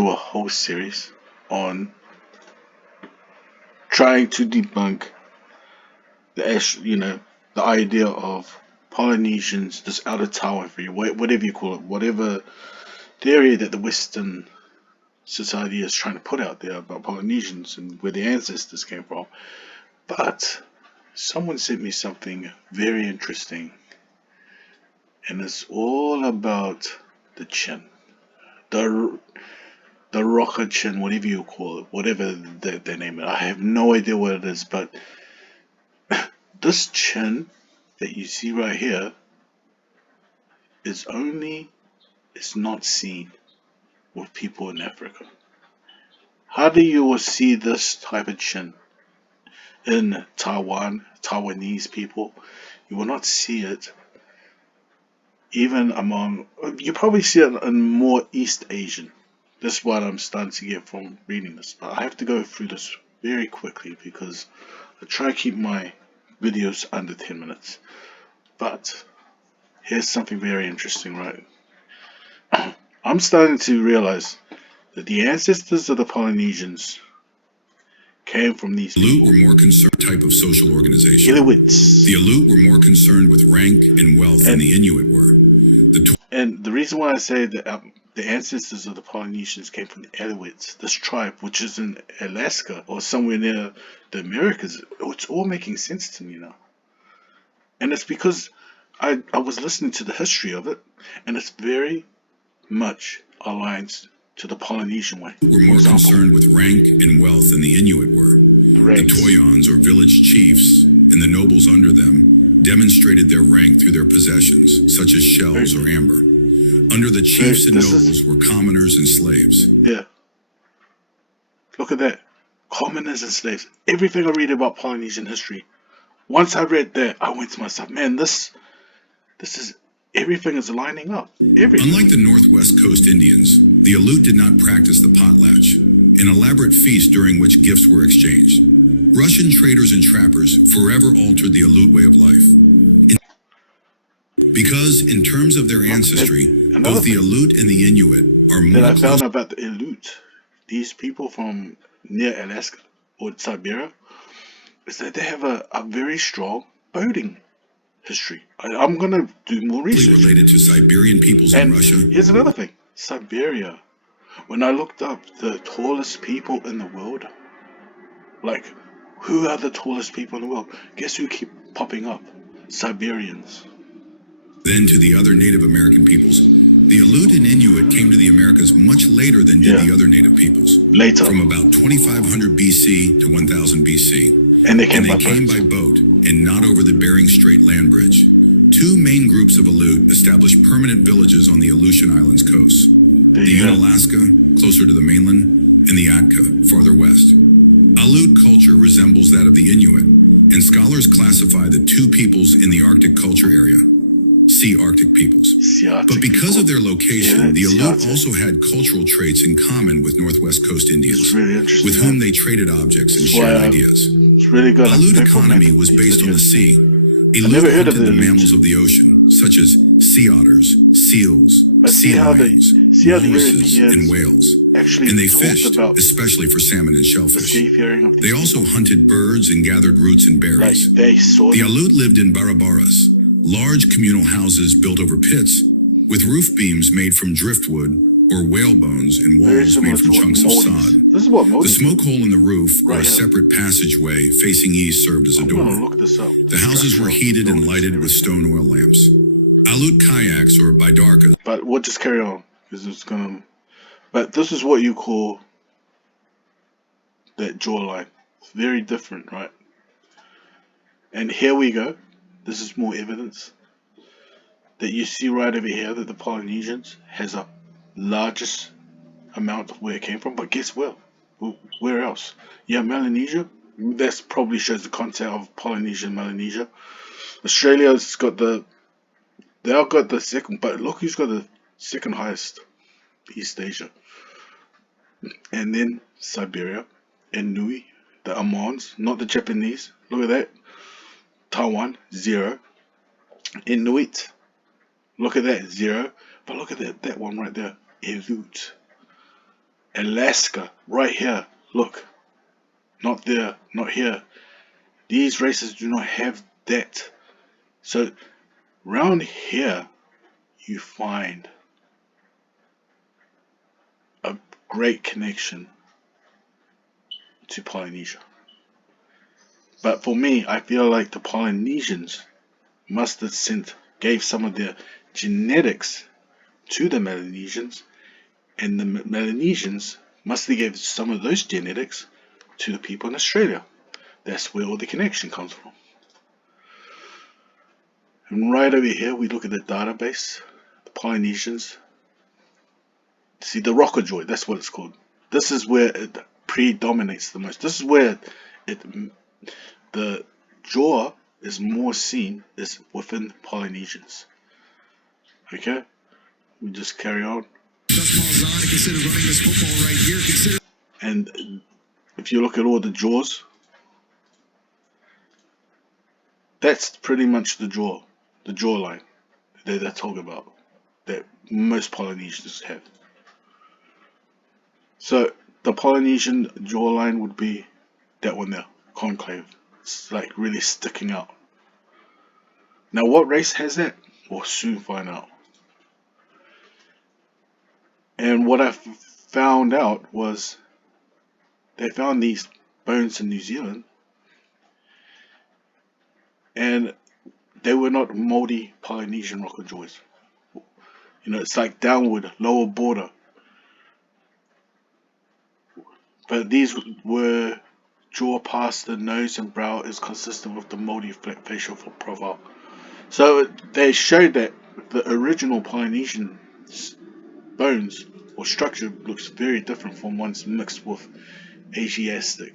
do a whole series on trying to debunk the idea of Polynesians, this outer Tawain theory, whatever you call it, whatever theory that the Western society is trying to put out there about Polynesians and where their ancestors came from. But someone sent me something very interesting, and it's all about the chin, the the rocker chin, whatever you call it, whatever they name it. I have no idea what it is, but this chin that you see right here is not seen with people in Africa. How do you see this type of chin in Taiwanese people? You will not see it even among, you probably see it in more East Asian. This is what I'm starting to get from reading this. But I have to go through this very quickly because I try to keep my videos under 10 minutes. But here's something very interesting, right? I'm starting to realize that the ancestors of the Polynesians came from these The Aleut people. were more concerned with type of social organization. Inuits. The Aleut were more concerned with rank and wealth than the Inuit were. And the reason why I say that the ancestors of the Polynesians came from the Inuits, this tribe, which is in Alaska or somewhere near the Americas, it's all making sense to me now. And it's because I was listening to the history of it, and it's very much aligned to the Polynesian way. Were more concerned with rank and wealth than the Inuit were. The Ranks. Toyons, or village chiefs, and the nobles under them demonstrated their rank through their possessions, such as shells or amber. Under the chiefs and nobles were commoners and slaves. Yeah. Look at that. Commoners and slaves. Everything I read about Polynesian history, once I read that, I went to myself, man, this is, everything is lining up. Everything. Unlike the Northwest Coast Indians, the Aleut did not practice the potlatch, an elaborate feast during which gifts were exchanged. Russian traders and trappers forever altered the Aleut way of life. Because, in terms of their ancestry, both the Aleut and the Inuit are more Then I found out about the Aleut. These people from near Alaska or Siberia, is that they have a very strong boating history. I'm going to do more research. Related to Siberian peoples in Russia. Here's another thing. Siberia. When I looked up the tallest people in the world, like, who are the tallest people in the world? Guess who keep popping up? Siberians. Then to the other Native American peoples. The Aleut and Inuit came to the Americas much later than did the other native peoples. Later. From about 2500 BC to 1000 BC. And they came by boat and not over the Bering Strait land bridge. Two main groups of Aleut established permanent villages on the Aleutian Islands coast. The Unalaska, closer to the mainland, and the Atka, farther west. Aleut culture resembles that of the Inuit, and scholars classify the two peoples in the Arctic culture area. See Arctic peoples. But because of their location, the Aleut also had cultural traits in common with Northwest Coast Indians, with whom they traded objects and shared ideas. Aleut economy was based on the sea. Aleut hunted the mammals of the ocean, such as sea otters, seals, sea lions, walruses, and whales. And they fished, especially for salmon and shellfish. They also hunted birds and gathered roots and berries. The Aleut lived in barabaras, large communal houses built over pits, with roof beams made from driftwood or whale bones and walls made from chunks of sod. The smoke hole in the roof or a separate passageway facing east served as a door. The houses were heated and lighted with stone oil lamps. Aleut kayaks or baidarkas. But we'll just carry on because it's gonna. But this is what you call that jawline. It's very different, right? And here we go. This is more evidence that you see right over here that the Polynesians has a largest amount of where it came from. But guess where? Where else? Yeah, Melanesia. That probably shows the content of Polynesia and Melanesia. Australia's got they've got the second, but look who's got the second highest, East Asia. And then Siberia and Nui, the Amons, not the Japanese. Look at that. Taiwan, 0. Inuit, look at that, 0. But look at that one right there, Aleut. Alaska, right here. Look, not there, not here. These races do not have that. So round here, you find a great connection to Polynesia. But for me, I feel like the Polynesians must have gave some of their genetics to the Melanesians, and the Melanesians must have gave some of those genetics to the people in Australia. That's where all the connection comes from. And right over here, we look at the database, the Polynesians. See, the Rockajoy, that's what it's called. This is where it predominates the most. This is where the jaw is more seen is within Polynesians. Okay, we just carry on. And if you look at all the jaws, that's pretty much the jawline that they're talking about, that most Polynesians have. So the Polynesian jawline would be that one there, concave. It's like really sticking out. Now what race has that? We'll soon find out. And what I found out was they found these bones in New Zealand, and they were not Māori Polynesian Rockajoys. You know, it's like downward, lower border. But these were jaw past the nose and brow is consistent with the Māori facial profile. So they showed that the original Polynesian bones or structure looks very different from ones mixed with Asiatic.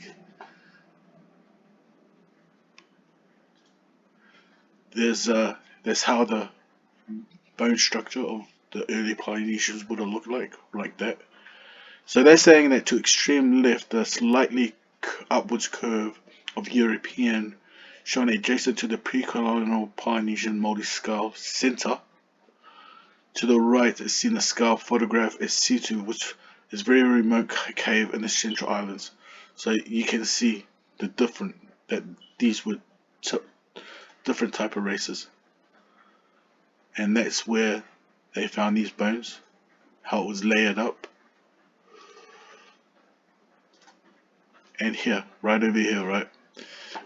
That's how the bone structure of the early Polynesians would have looked like that. So they're saying that to extreme left, the slightly upwards curve of European shown adjacent to the pre-colonial Polynesian Māori skull center. To the right is seen a skull photograph as situ, which is very remote cave in the Central Islands. So you can see that these were different type of races, and that's where they found these bones, how it was layered up. And here, right over here, right?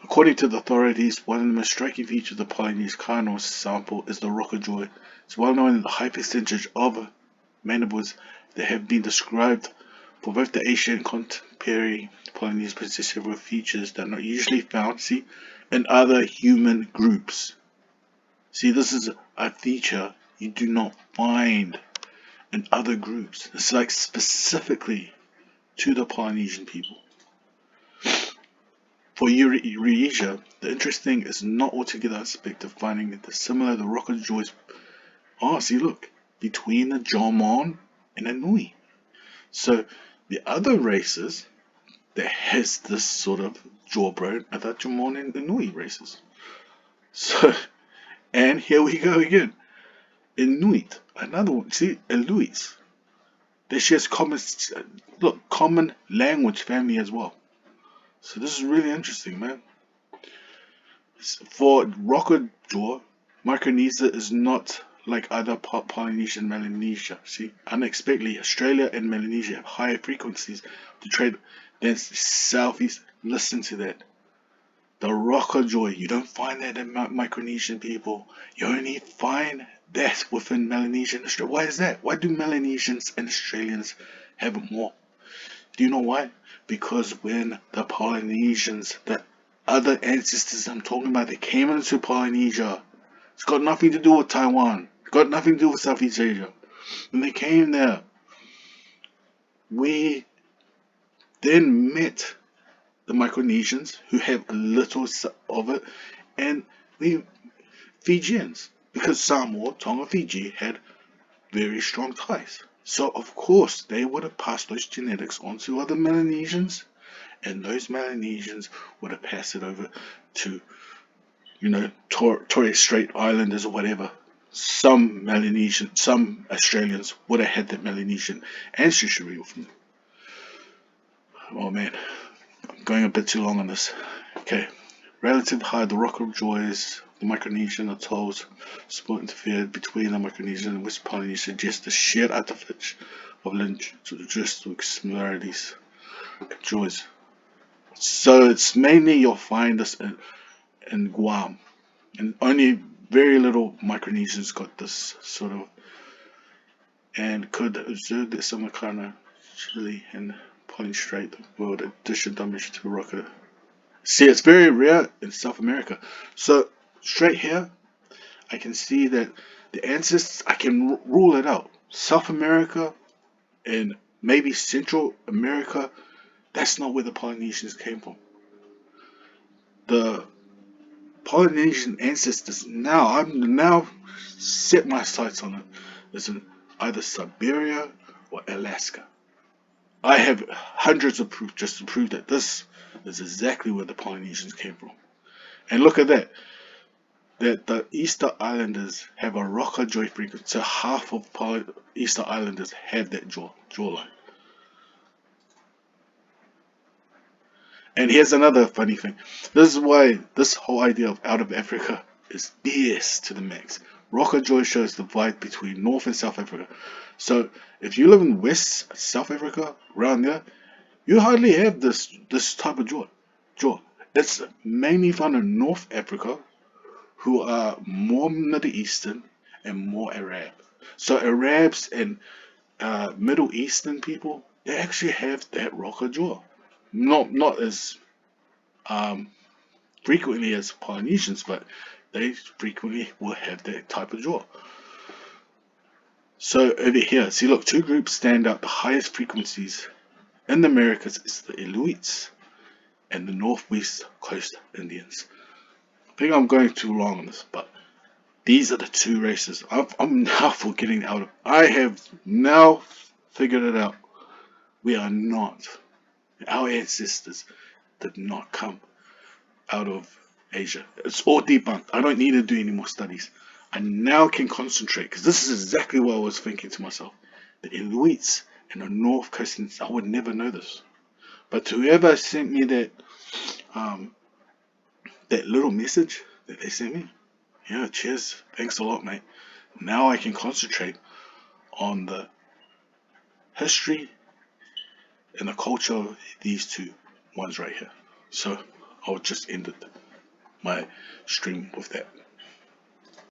According to the authorities, one of the most striking features of the Polynesian carnal sample is the Rockajoy. It's well known that the high percentage of mandibles that have been described for both the Asian and contemporary Polynesians possess several features that are not usually found, in other human groups. See, this is a feature you do not find in other groups. It's like specifically to the Polynesian people. For Eurasia, the interesting is not altogether unexpected finding that similar the Rockajoys see look, between the Samoan and the Nui. So the other races that has this sort of jawbone are the Samoan and the Nui races. So, and here we go again. Inuit, another one. See, Inuits. They share common language family as well. So this is really interesting, man. For Rockajaw, Micronesia is not like other Polynesian Melanesia. See, unexpectedly, Australia and Melanesia have higher frequencies to trade than Southeast. Listen to that. The Rockajoy, you don't find that in Micronesian people. You only find that within Melanesian Australia. Why is that? Why do Melanesians and Australians have it more? Do you know why? Because when the Polynesians, the other ancestors I'm talking about, they came into Polynesia. It's got nothing to do with Taiwan. It's got nothing to do with Southeast Asia. When they came there, we then met the Micronesians, who have a little of it, and we Fijians, because Samoa, Tonga, Fiji had very strong ties. So of course they would have passed those genetics on to other Melanesians, and those Melanesians would have passed it over to, Torres Strait Islanders or whatever. Some Australians would have had that Melanesian ancestry with them. Oh man, I'm going a bit too long on this. Okay. Relative height, the rock of joys, the Micronesian atolls, sport interfered between the Micronesian and West Polynesia suggests the shared artifact of linguistic similarities. Joys. So it's mainly you'll find this in Guam, and only very little Micronesians got this sort of, and could observe that some kind of Chile and Polynesia Strait, the world addition dimension to the rocket. See, it's very rare in South America. So straight here, I can see that the ancestors, I can rule it out. South America and maybe Central America, that's not where the Polynesians came from. The Polynesian ancestors, I'm now set my sights on it, is in either Siberia or Alaska. I have hundreds of proof just to prove that this is exactly where the Polynesians came from. And look at that. That the Easter Islanders have a rocker joy frequency. So half of Easter Islanders have that jawline. And here's another funny thing. This is why this whole idea of out of Africa is BS to the max. Rocker joy shows the divide between North and South Africa. So if you live in West South Africa, around there, you hardly have this type of jaw. It's mainly found in North Africa, who are more Middle Eastern and more Arab. So Arabs and Middle Eastern people, they actually have that rocker jaw. Not as frequently as Polynesians, but they frequently will have that type of jaw. So over here, see look, two groups stand out the highest frequencies in the Americas is the Inuits and the Northwest Coast Indians. I think I'm going too long on this, but these are the two races. I'm now forgetting out of. I have now figured it out. We are not. Our ancestors did not come out of Asia. It's all debunked. I don't need to do any more studies. I now can concentrate because this is exactly what I was thinking to myself. The Inuits and the North Coasters, I would never know this. But whoever sent me that little message that they sent me, yeah, cheers. Thanks a lot, mate. Now I can concentrate on the history and the culture of these two ones right here. So I'll just end my stream with that.